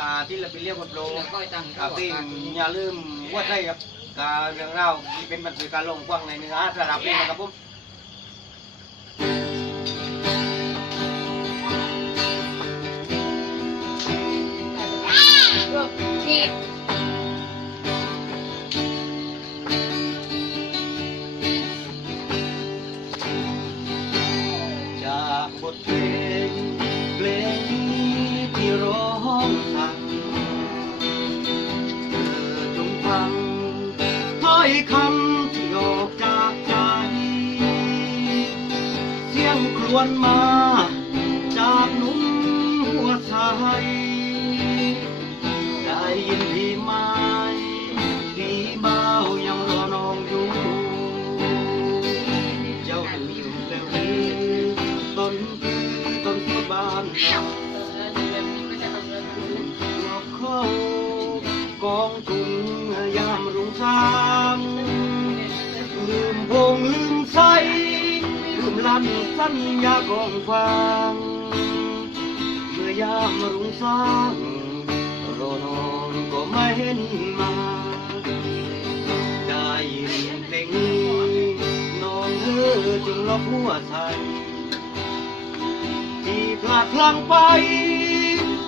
อ่าที่เราไปเรียกคนโปรก้อยตังค์ครับที่อย่าลืมว่าใช่ครับการเรื่องราวที่เป็นบันทึกการลงกว้างในเนื้อหาสำหรับนี้นะครับผมนี่จากบทเพลงเพลงนี้ที่ร้อง สั่งเธอจงฟังถ้อยคำที่ออกจากใจเสียงครวญมา จากหนุ่มหัวใจได้ยินพี่ไหมพี่เบายังรอน้องอยู่ เจ้าลืมแล้วหรือต้นคือต้นที่บ้าน กองทุงยามรุ่งสางลืมพงลืมใสลืมลันสัญญาของฟังเมื่อยามรุ่งสางรอนอนก็ไม่เห็นมาได้ยินเพลงนี้น้องเธอจึงล็อกหัวใจที่พลาดพลั้งไป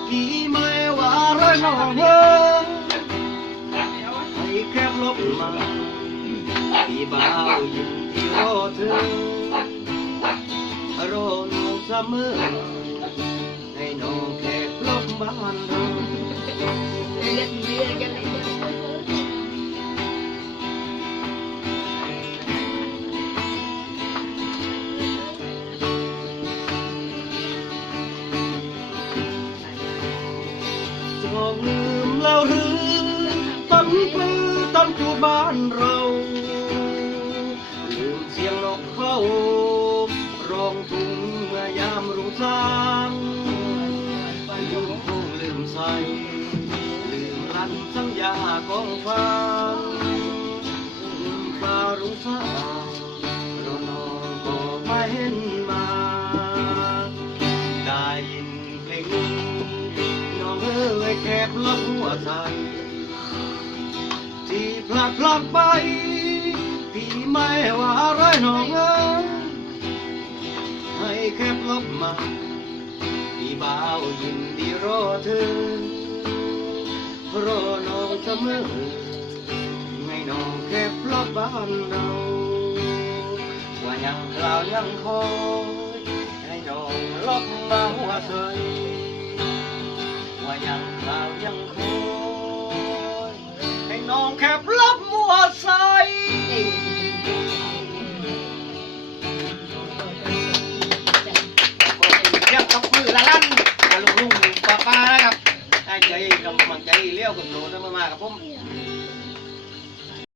พี่ไม่ว่าไรน้องเธอให้แคบลบ มาพี่บ่าวยินที่รอเธอรอน้องเสมอให้น้องแคบลบบ้านเราเรียกเรียกยังไงจงลืมแล้วหรือต้นปลือ ต้นจูบ้านเราลืมเสียงนกเขาร้องทุ่งเมื่อยามรุ่งสางลืมคงลืมใสลืมลันสัญญาของฟังลืมฟ้ารุ่งสางรอนองก็ไม่เห็นมาได้ยินเพลงนี้น้องเอ้ยแคบลบหัวใจ ที่พลาดพลั้งไปพี่ไม่ว่าอะไรน้องเอ้ยให้แคบลบมาพี่บ่าวยินดีรอเธอรอน้องเสมอให้น้องแคบลบบ้านเราว่ายังเรายังคอยให้น้องลบมาหัวใจว่ายังเรายังคอยให้น้ ใจกำลังใจเลี้ยวกับโหลดมากๆครับผม